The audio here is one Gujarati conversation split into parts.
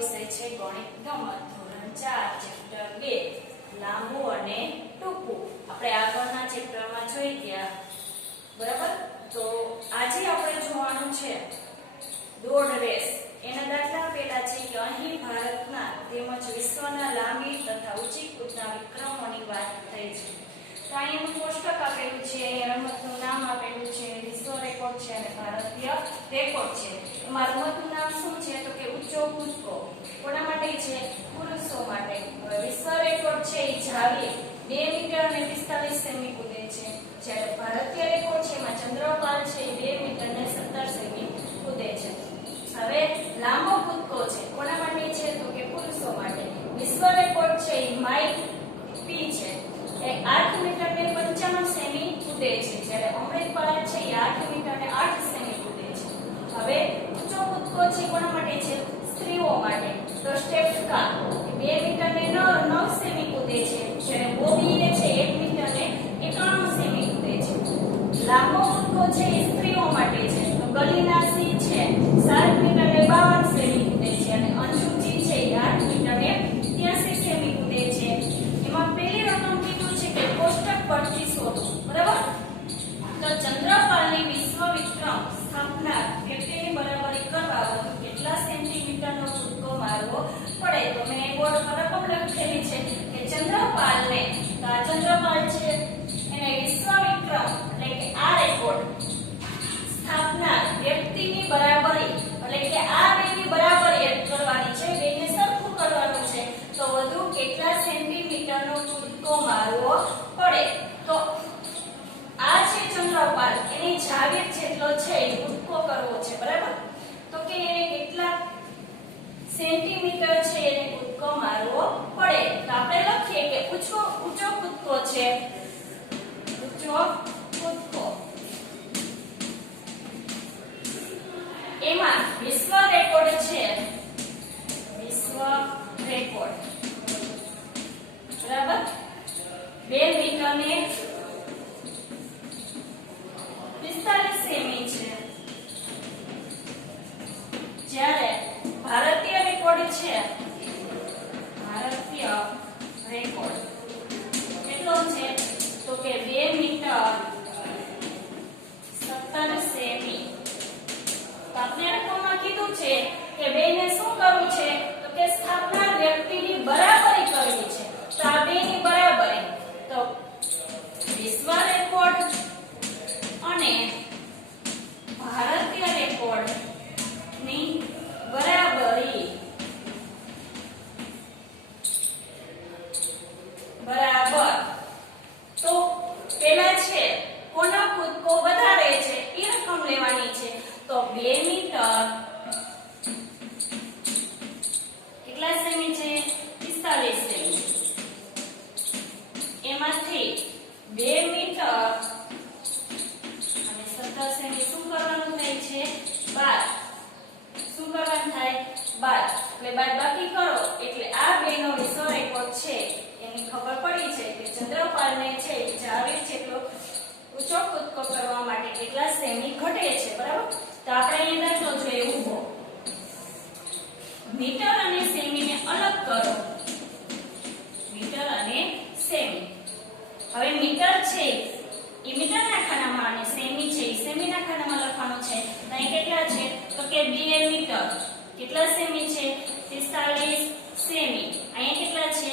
વિષય છે ગણિત ગમત ધોરણ 4 ચેપ્ટર 2 લાંબુ અને ટૂંકું. આપણે આગળના ચેપ્ટરમાં જોઈ ગયા બરાબર. તો આજે આપણે જોવાનું છે દોડ રેસ. એના દાખલા પેલા છે કે અહીં ભારતના તેમજ વિશ્વના લાંબી તથા ઊંચી કૂદના વિક્રમોની વાત થઈ છે. તો અહીં કોષ્ટક આપેલું છે, રમતનું નામ આપેલું છે, વિશ્વ રેકોર્ડ છે અને ભારતીય રેકોર્ડ છે. એમાં રમતનું નામ શું છે તો કે ઊંચો કૂદકો. કોના માટે છે? પુરુષો માટે. હવે વિશ્વ રેકોર્ડ છે એ જાવી 2 મીટર અને 45 સેમી કૂદે છે. જ્યારે ભારતીય રેકોર્ડ છે એમાં ચંદ્રપાલ છે એ 2 મીટર અને 17 સેમી કૂદે છે. હવે લાંબો કૂદકો છે કોના માટે છે તો કે પુરુષો માટે. વિશ્વ રેકોર્ડ છે એ માઇલ પી છે એ 8 મીટર ને 55 સેમી કૂદે છે. જ્યારે અમૃતપાલ છે એ 8 મીટર ને 8 સેમી કૂદે છે. હવે ઊંચો કૂદકો છે કોના માટે છે? સ્ત્રીઓ માટે. તો સ્ટેફકા 2 મીટર ને 9 સેમી કૂદે છે. જ્યારે બોબી છે 1 મીટર ને 91 સેમી કૂદે છે. લાંબો કૂદકો છે એ સ્ત્રીઓ માટે છે. તો ગલીના સી છે 7 મીટર ને 52 સેમી કૂદે છે અને અંશુજી છે 8 મીટર ને 83 સેમી કૂદે છે. એમાં પહેલી રકમ કીધું છે કે કોષ્ટક પરથી શોધો. બરાબર. તો ચંદ્રપાલની વિશ્વ વિક્રમ સ્થાપના વ્યક્તિની બરાબરી કરવા વધુ કેટલા સેન્ટીમીટરનો કૂદકો મારવો પડે? તો મેં બોર્ડ પર રકમ લખેલી છે કે ચંદ્રપાલને, તો આ ચંદ્રપાલ છે એને વિશ્વ વિક્રમ એટલે કે આ રેકોર્ડ સ્થાપના વ્યક્તિની બરાબરી એટલે કે આ બેની બરાબરી કરવાની છે, બેને સરખું કરવાનું છે. તો વધુ કેટલા સેન્ટીમીટરનો કૂદકો મારવો પડે? તો આ છે ચંદ્રપાલ, એની જાવેર જેટલો છે એ કૂદકો કરવો છે. બરાબર. તો કે એને કેટલા સેન્ટીમીટર છે એને કૂદકો મારવો પડે? તો આપણે લખીએ કે ઊંચો કૂદકો છે, ઊંચો કૂદકો એમાં વિશ્વ રેકોર્ડ છે, વિશ્વ રેકોર્ડ બરાબર 2 મીટર ને 45 સેમી છે. જ્યારે ભારતીય રેકોર્ડ છે, ભારતીય રેકોર્ડ કેટલો છે તો કે 2 મીટર 17 સેમી. તો આપણે રકમમાં કીધું છે કે બેને શું કરવું છે તો કે સ્થાપના વ્યક્તિની બરાબરી કરવી છે. તો આ બેની બરાબરી તો વિશ્વ રેકોર્ડ અને ભારતીય રેકોર્ડ ની બરાબરી બરાબર. તો પેલા છે કોનો કૂદકો વધારે છે એ રકમ લેવાની છે. તો 2 મીટર કેટલા સેમી છે? 45 સેમી. એમાંથી 2 મીટર અને 17 સેમી શું કરવાનું થાય છે? બાદ. શું કરવાનું થાય? બાદ. એટલે બાદ બાકી કરો એટલે આ બેનો વિશ્વ રેકોર્ડ છે એની ખબર પડી છે કે ચંદ્રપાલને છે જાવેર જેટલો ઊંચો કૂદકો કરવા માટે કેટલા સેમી ઘટે છે. બરાબર. તો આપણે અહીં દાખલો જોઈએ ઊભો. મીટર અને સેમીને અલગ કરો. મીટર અને સેમી. હવે મીટર છે એ મીટરના ખાનામાં અને સેમી છે એ સેમીના ખાનામાં લખવાનું છે. તો અહીં કેટલા છે તો કે 2 મીટર. કેટલા સેમી છે? 45 સેમી. અહીંયા કેટલા છે?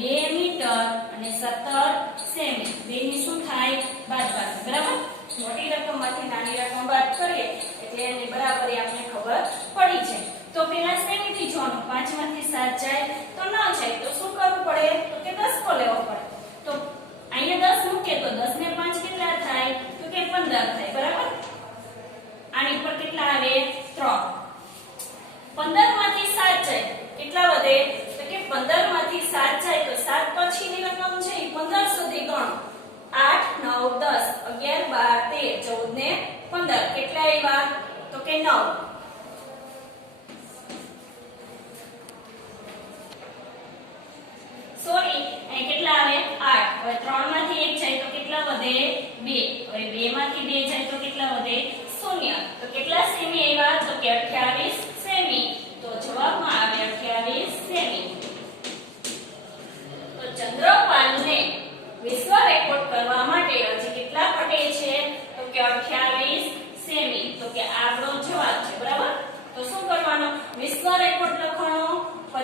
2 મીટર અને 17 સેમી. બેની શું થાય? બાદબાકી. બરાબર. મોટી રકમમાંથી નાની રકમ બાદ કરીએ એટલે એની બરાબરી આપણે ખબર પડી છે. તો પેલા સેમી થી જોવાનું 5 માંથી 7 જાય તો ન જાય તો શું કરવું પડે તો કે 10 કો લેવો પડે. તો અહીંયા 10 મૂકે તો 10 ને 5 કેટલા થાય તો કે 15 થાય. બરાબર. આની પર કેટલા આવે? 3. 15 માંથી 7 જાય કેટલા વધે તો કે 15 માંથી 7 જાય તો 7 પછીની રકમ છે એ 15 સુધી ગણો. 8 9 10 11 12 13 14 ને 15 કેટલા આવ્યા તો કે 9. સોરી અહીં કેટલા આવે? 8. હવે 3 માંથી 1 જાય તો કેટલા વધે? 2. હવે 2 માંથી 2 જાય તો કેટલા વધે? 0. તો કેટલા સેમી આવ્યા તો કે 28 સેમી. તો જવાબમાં આવે 28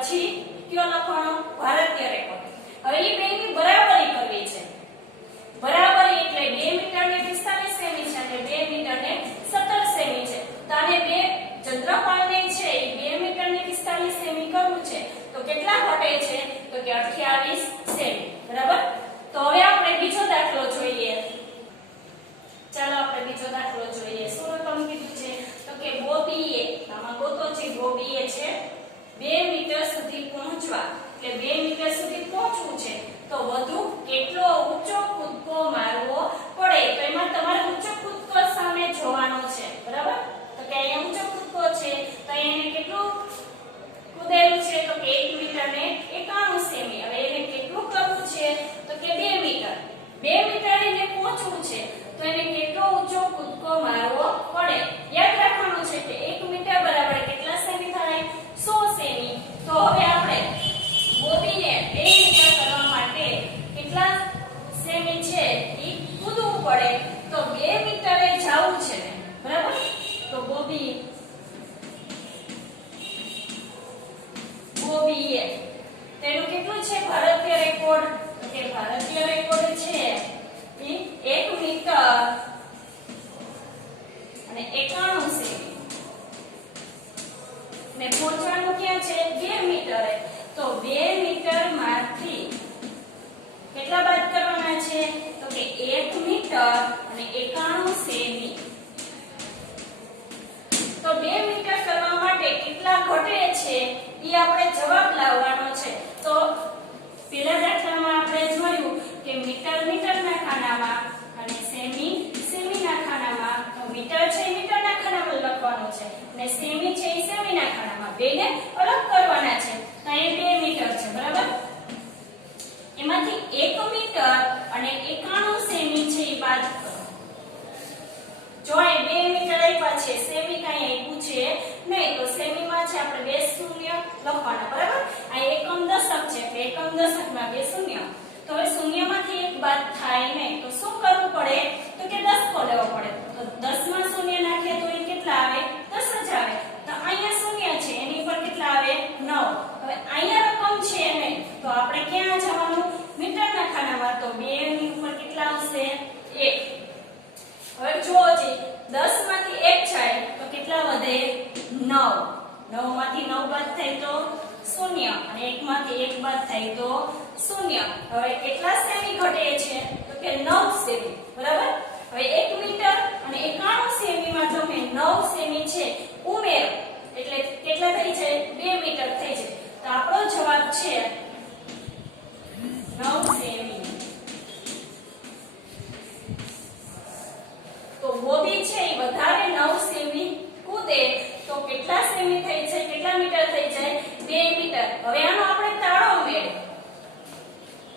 પછી કયો લખવાનો ભારતીય રેકોર્ડ. હવે એ બેની બરાબરી કરવી છે. બરાબરી એટલે 2 મીટર ને 45 સેમી છે અને 2 મીટર ને 17 સેમી છે. તો આને બે ચંદ્રપાલને છે એ 2 મીટર ને 45 સેમી કરવું છે. તો કેટલા ઘટે છે? તો કે 28 સેમી. બરાબર. તો હવે આપણે બીજો દાખલો જોઈએ. ચાલો આપણે બીજો દાખલો જોઈએ. શું રકમ કીધું છે? તો કે બોબીએ, આમાં ગોતો છે, બોબીએ છે 2 મીટર સુધી પહોંચવા, એટલે 2 મીટર સુધી પહોંચવું છે તો વધુ કેટલો ઊંચો કૂદકો મારવો પડે? તો એમાં તમારે ઊંચો કૂદકો સામે જોવાનો છે. બરાબર. તો કે અહીંયા ઊંચો કૂદકો છે તો એને કેટલું કૂદેલું છે? તો કે 1 મીટર ને 91 સેમી. હવે એને કેટલું કરવું છે? તો કે 2 મીટર. 2 મીટર એને પહોંચવું છે તો એને કેટલો ઊંચો કૂદકો મારવો પડે? યાદ રાખવાનું છે કે 1 મીટર બરાબર કેટલા સેમી થાય? 100 સેમી. તો હવે આપણે બોબીને 2 મીટર કરવા માટે કેટલા સેમી છે એ કૂદવું પડે. તો 2 મીટરે જવું છે ને. બરાબર. તો બોબીએ તેનું કેટલું છે ભારતીય રેકોર્ડ? તો કે ભારતીય રેકોર્ડ છે એ 1 મીટર અને 91 સેમી. ને પહોંચવાનું ક્યાં છે? 2 મીટરે. તો 2 મીટર માંથી કેટલા બાદ કરવાના છે? તો કે 1 મીટર અને 91 સેમી. તો 2 મીટર કરવા માટે કેટલા ઘટે છે એ આપણે જવાબ લાવવાનો છે. તો પેલા દાખલામાં આપણે જોયું કે મીટર મીટરના ખાનામાં અને સેમી સેમીના ખાનામાં. તો મીટર છે મીટરના ખાનામાં લખવાનું છે અને સેમી છે એ સેમીના ખાનામાં. બેને અલગ કરવાના છે. તો અહીં 2 મીટર છે. બરાબર. એમાંથી 1 મીટર અને 91 સેમી છે એ બાદ કરો. જો અહીં 2 મીટર આપ્યા છે, સેમી કાંઈ આપ્યું છે નહીં, તો સેમીમાં છે આપણે 2 શૂન્ય લખવાના. બરાબર. આ એકમ દશક છે એટલે એકમ દશકમાં 2 શૂન્ય. તો હવે શૂન્યમાંથી 1 બાદ થાય નહીં તો શું કરવું પડે? તો કે 10 લેવો પડે. તો 10 માં શૂન્ય નાખીએ તો એ કેટલા આવે? 10 જ આવે. તો અહીંયા શૂન્ય છે એની ઉપર કેટલા આવે? 9. હવે અહીંયા રકમ છે નહીં તો આપણે ક્યાં જવાનું? મીટરના ખાનામાં. તો 2 ની ઉપર કેટલા આવશે? 1. હવે જુઓ જી 10 માંથી 1 જાય તો કેટલા વધે? 9. 9 માંથી 9 બાદ થાય તો 0 અને 1 માંથી 1 બાદ થાય તો 0. હવે કેટલા સેમી ઘટે છે? તો કે 9 સેમી. બરાબર. હવે 1 મીટર અને 91 સેમીમાં તમે 9 સેમી છે ઉમેરો એટલે કેટલા થઈ જાય? 2 મીટર થઈ જાય. તો આપણો જવાબ છે 9 સેમી. તો બોબી છે એ વધારે 9 સેમી કૂદે તો કેટલા સેમી થઈ જાય? કેટલા મીટર થઈ જાય? 2 મીટર. હવે આનો આપણે તાળો મેળ.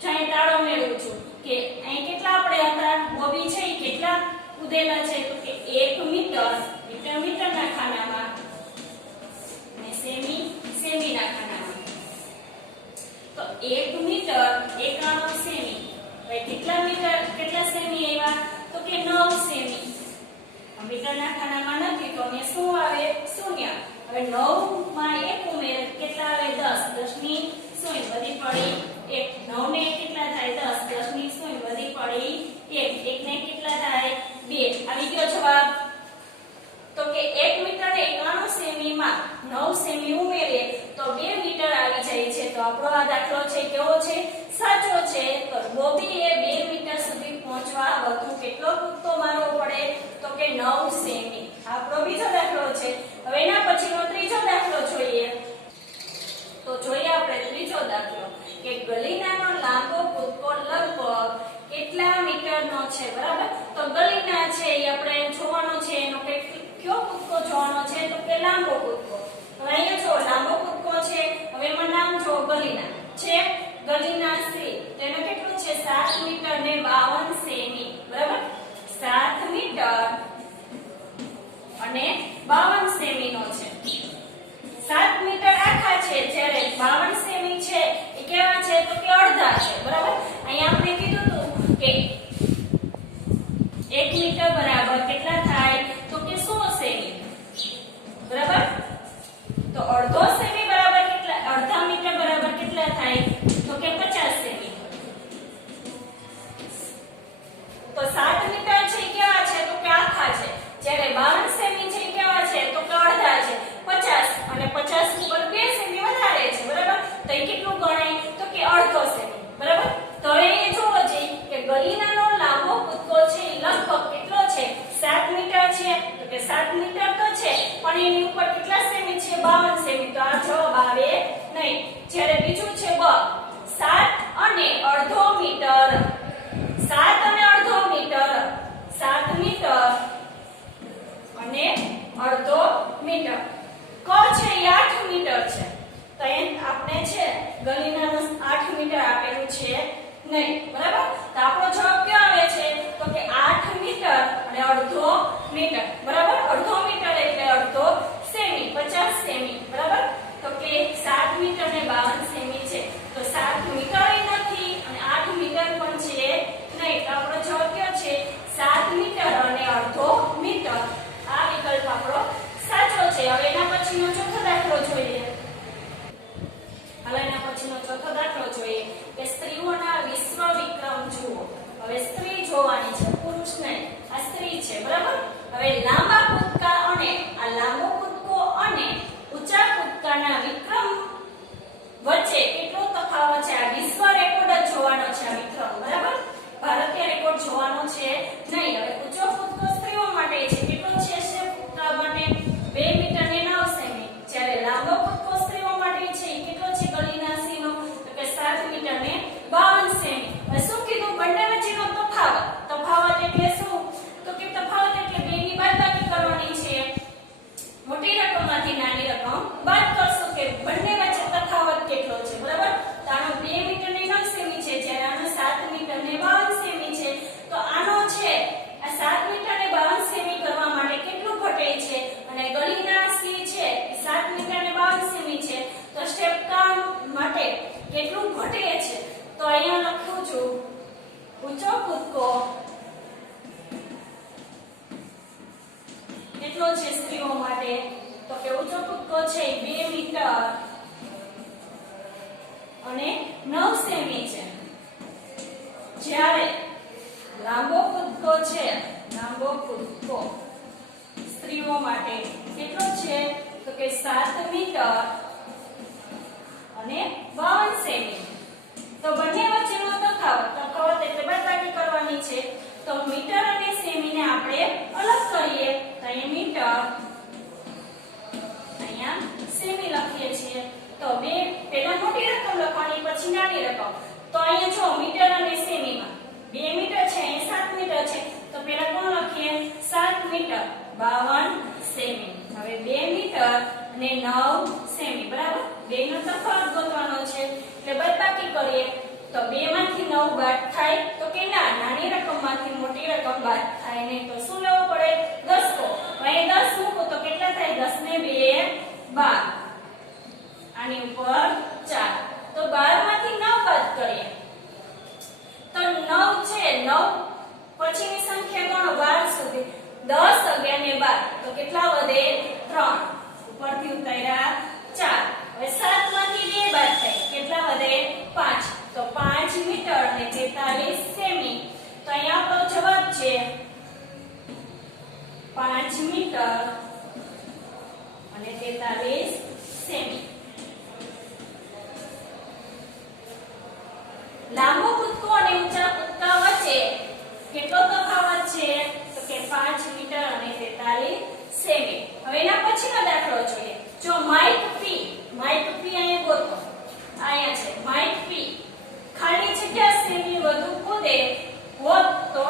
ચાહે તાળો મેળવું છું કે અહીં કેટલા આપણે હતા? બોબી છે એ કેટલા કૂદેલા છે? તો કે 1 મીટર મીટરના ખાનામાં અને સેમી સેમીના ખાનામાં. તો 1 મીટર 91 સેમી. હવે કેટલા મીટર કેટલા સેમી આવ્યા? તો કે 9 સેમી. મીટરના ખાનામાં નથી તો અહીંયા શું આવે? 0. હવે 9 માં 1 ઉમેર કેટલા આવે? 10. 10 ની 0 વધી પડી 1. 9 ને કેટલા થાય? 10. 10 ની 0 વધી પડી 1. 1 ને કેટલા થાય? 2. આવી ગયો જવાબ. તો કે 1 મીટર ને 91 સેમીમાં 9 સેમી ઉમેરીએ તો 2 મીટર આવી જાય છે. તો આપણો આ દાખલો છે કેવો છે? સાચો છે. તો બોબીએ 2 મીટર સુધી પહોંચવા વધુ કેટલો કૂદકો મારવો પડે? તો કે 9 સેમી. આપણો બીજો દાખલો છે. હવે એના પછીનો ત્રીજો દાખલો જોઈએ. તો જોઈએ આપણે ત્રીજો દાખલો કે ગલીનાનો લાંબો કૂદકો લગભગ કેટલા મીટરનો છે? બરાબર. તો ગલીના છે એ આપણે જોવાનો છે એનો કયો કૂદકો જોવાનો છે? તો કે લાંબો કૂદકો. હવે અહીંયા જો લાંબો કૂદકો છે. હવે એમાં નામ જો ગલીના છે. ગલીના સી તેનો કેટલું છે? 7 મીટર ને 52 સેમી. બરાબર. 7 મીટર છે 52 સેમી, તો આ જવાબ આવે નહીં. જ્યારે બીજું છે બ 7 અને અડધો મીટર, 7 અને અડધો મીટર, 7 મીટર અને અડધો મીટર. ક છે એ 8 મીટર છે, તો એ આપણે છે ગલીના 8 મીટર આપેલું છે નહીં, બરાબર. તો આપણો જવાબ ક્યાં આવે છે? તો કે 8 મીટર અને અડધો મીટર, બરાબર. અડધો મીટર એટલે અડધો સેમી, 50 સેમી, બરાબર. તો કે 7 મીટર અને 52 સેમી છે, તો 7 મીટર નથી અને 8 મીટર પણ છે નહીં. તો આપણો જવાબ કયો છે? 7 મીટર અને અડધો મીટર. આ વિકલ્પ આપણો સાચો છે. હવે એના પછીનો ચોથો દાખલો જોઈએ. હવે એના પછીનો ચોથો દાખલો જોઈએ કે સ્ત્રીઓના વિશ્વ વિક્રમ જુઓ. હવે સ્ત્રી જોવાની છે, પુરુષ નહીં. આ સ્ત્રી છે, બરાબર. હવે લાંબા કૂદકા અને આ લાંબો કૂદકો અને ઊંચા કૂદકાના વિક્રમ વચ્ચે કેટલો તફાવત છે? આ વિશ્વ રેકોર્ડ જ જોવાનો છે આ વિક્રમ, બરાબર. ભારતીય રેકોર્ડ જોવાનો છે નહીં. હવે ઊંચો કૂદકો સ્ત્રીઓ માટે છે, કેટલો છે? કૂદકા માટે 2 મીટર ને 9 સેમી. જ્યારે લાંબો કૂદકો સ્ત્રીઓ માટે છે કેટલો છે ગલીના સીનો? તો કે 7 મીટર ને 52 સેમી. હવે શું કીધું? બંને વચ્ચેનો તફાવત. તફાવત એટલે શું? તો કે તફાવત એટલે બેની બાદબાકી કરવાની છે. મોટી રકમમાંથી નાની રકમ બાદ કરશું કે બંને વચ્ચે તફાવત કેટલો છે, બરાબર. તો આનો 2 મીટર ને 9 સેમી છે, જ્યારે આનો 7 મીટર ને 52 સેમી છે. તો આનો છે આ 7 મીટર ને 52 સેમી કરવા માટે કેટલું ઘટે છે? અને ગલીના સી છે 7 મીટર ને 52 સેમી છે, તો સ્ટેપ કામ માટે કેટલું ઘટે છે? તો અહીંયા લખું છું ઊંચો કૂદકો કેટલો છે સ્ત્રીઓ માટે? તો કે ઊંચો કૂદકો છે 2 મીટર અને 9 સેમી છે. જ્યારે લાંબો કૂદકો છે, લાંબો કૂદકો સ્ત્રીઓ માટે કેટલો છે? તો કે 7 મીટર અને 52 સેમી. તો બંને વચ્ચેનો તફાવત એટલે બાદબાકી કરવાની છે. તો મીટર અને સેમીને આપણે અલગ કરીએ. તો અહીંયા મીટર, અહીંયા સેમી લખીએ છીએ. તો બે પહેલા મોટી રકમ લખવાની, પછી નાની રકમ. તો અહીંયા જો મીટર અને સેમીમાં 2 મીટર છે, અહીંયા 7 મીટર છે, તો પહેલા કોણ લખીએ? 7 મીટર 52 સેમી. હવે 2 મીટર અને 9 સેમી, બરાબર. બેનો તફાવત ગોતવાનો છે એટલે બાદબાકી કરીએ. તો 2 માંથી 9 બાદ થાય? તો કે ના, નાની રકમમાંથી મોટી રકમ બાદ થાય નહીં. તો શું લેવું પડે? 10 કો. અહીં 10 મૂકો તો કેટલા થાય? 10 ને 2 12. આની ઉપર 4. તો 12 માંથી 9 બાદ કરીએ તો 9 છે, 9 પછીની સંખ્યા ગણો 12 સુધી. 10 11 ને 12 તો કેટલા વધે? 3. ઉપરથી ઉતાર્યા 4. હવે 7 માંથી 2 બાદ થાય, કેટલા વધે? 5. તો 5 મીટર અને 43 સેમી. તો અહીંયા આપણો જવાબ છે 5 મીટર અને 43 સેમી. લાંબો કૂદકો અને ઊંચા કૂદકા વચ્ચે કેટલો તફાવત છે? તો કે 5 મીટર અને 43 સેમી. હવે એના પછીનો દાખલો જોઈએ. જો માઇક પી અહીંયા ગોતો. અહીંયા છે માઇક પી ખાલી જગ્યા સેમી વધુ કૂદે હોત તો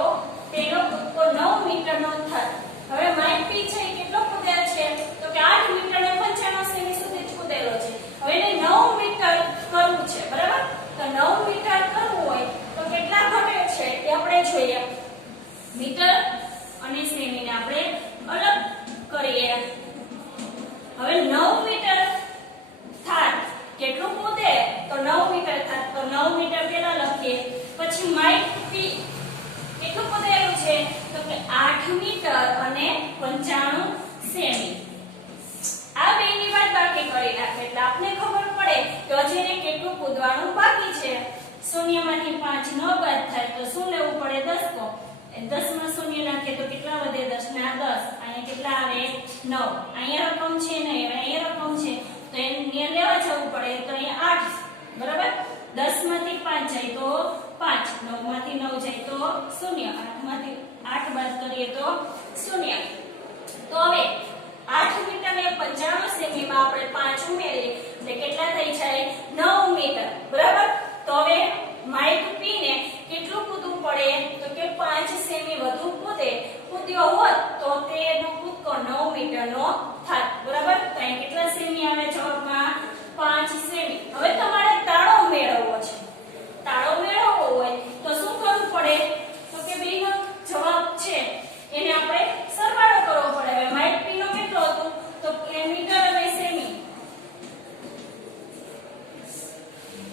તેનો કૂદકો 9 મીટરનો થાય. હવે માઇક પી છે કેટલો કૂદ્યા છે? તો કે 8 મીટર અને 95 સેમી સુધી જ કૂદેલો છે. હવે એને 9 મીટર કરવું છે, બરાબર. તો 9 મીટર કરવું હોય તો કેટલા ઘટે છે એ આપણે જોઈએ. મીટર અને સેમીને આપણે અલગ કરીએ. હવે 9 મીટર થાત કેટલું કૂદે? તો 9 મીટર થાત. તો 9 મીટર પેલા લખીએ. પછી માઇક પી કેટલું કૂદેલું છે? તો કે 8 મીટર અને 95 સેમી. આ બેની બાદબાકી કરી નાખે એટલે આપને ખબર પડે કે હજી એને કેટલું કૂદવાનું બાકી છે. શૂન્યમાંથી 5 ન બાદ થાય તો શું લેવું પડે? 10 કો. 10 માં શૂન્ય નાખીએ તો કેટલા વધે? 10 ના 10. અહીંયા કેટલા આવે? 9. અહીંયા રકમ છે નહીં, અહીંયા રકમ છે તો એને લેવા જવું પડે. તો અહીંયા 8, બરાબર. 10 માંથી 5 જાય તો 5, 9 માંથી 9 જાય તો 0, 8 માંથી 8 બાદ કરીએ તો 0. તો હવે 8 મીટર ને 95 સેમી સેમીમાં આપણે 5 ઉમેરીએ એટલે કેટલા થઈ જાય 9 મીટર બરાબર. તો હવે માઇક પી ને કેટલું કૂદવું પડે તો કે 5 સેમી વધુ કૂદ્યો હોત તો તેનો કૂદકો 9 મીટરનો થાત બરાબર. તો અહીં કેટલા સેમી આવે જવાબમાં 5 સેમી. હવે તમારે તાળો મેળવવો છે. તાળો મેળવવો હોય તો શું કરવું પડે તો કે બેનો જવાબ છે એને આપણે સરવાળો કરવો પડે. હવે માઇક પી નો કેટલો હતો તો મીટર અને સેમી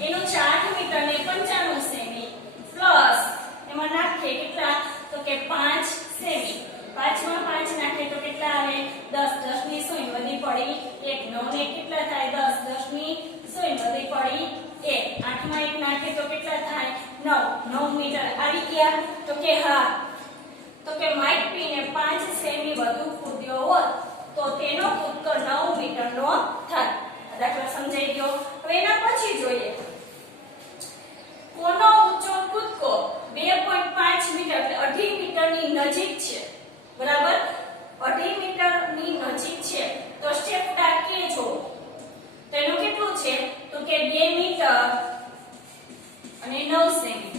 એનો 8 મીટર ને 95 સેમી પ્લસ એમાં નાખીએ કેટલા તો કે 5 સેમી. 5 માં 5 નાખીએ તો કેટલા આવે 10. 10 ની શૂન્ય વધી પડી 1. 9 ને કેટલા થાય 10. 10 ની શૂન્ય વધી પડી 1. 8 માં 1 નાખીએ તો કેટલા થાય 9. 9 મીટર આવી ગયા તો કે હા તો કે માઇક પી ને 5 સેમી વધુ કૂદ્યો હોત તો તેનો કૂદકો 9 મીટરનો થાય. દાખલા સમજાઈ ગયો. હવે એના પછી જોઈએ કોનો ઊંચો કૂદકો 2.5 મીટર એટલે 2.5 મીટરની નજીક છે બરાબર. 2.5 મીટરની નજીક છે તો સ્ટેપ કે જો તો એનું કેટલું છે તો કે 2 મીટર અને 9 સેમી.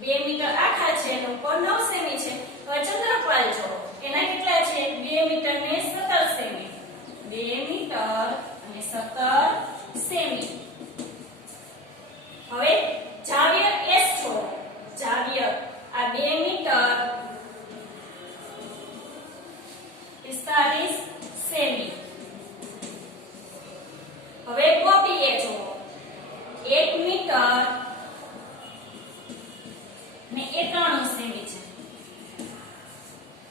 2 મીટર આખા છે એનો પર 9 સેમી છે. હવે ચંદ્રપાલ જો એના કેટલા છે 2 મીટર ને 17 સેમી. 2 મીટર અને 17 સેમી. હવે જાવ્ય S છો જાવ્ય આ 2 મીટર 45 સેમી. હવે ગોપી એ જો 1 મીટર ને 91 સેમી છે.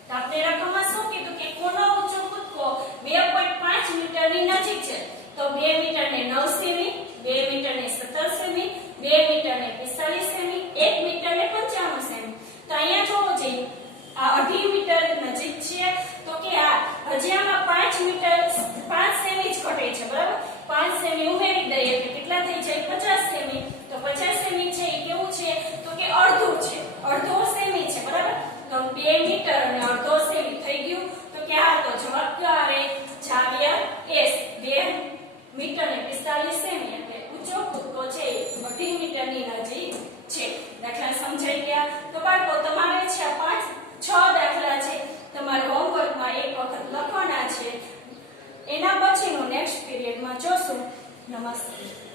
તો આપણે રકમમાં શું કીધું કે કોનો ઊંચો કૂદકો 2.5 મીટરની નજીક છે તો 2 મીટર ને 9 સેમી 2 મીટર ને 17 સેમી 2 મીટર ને 45 સેમી 1 મીટર ને 95 સેમી. તો અહીંયા જોવો જોઈએ આ 2.5 મીટર નજીક છે તો કે આ હજી આમાં 5 મીટર 5 સેમી જ ઘટે છે બરાબર. 5 સેમી ઉમેરી દઈએ એટલે કેટલા થઈ જાય 50 સેમી. તો 50 સેમી છે એ કેવું છે તો કે અડધું છે અડધો સેમી છે બરાબર. તો 2 મીટર અને અડધો સેમી થઈ ગયું તો કે આ તો જવાબ કયો આવે જાવ્ય S 2 મીટર ને 45 સેમી એટલે ઊંચો કૂદકો છે 2.5 મીટરની નજીક છે. દાખલા સમજાઈ ગયા. તો બાળકો તમારે છે આ 6 દાખલા છે તમારે હોમવર્કમાં એક વખત લખવાના છે. એના પછીનું નેક્સ્ટ પીરિયડમાં જોશું. નમસ્તે.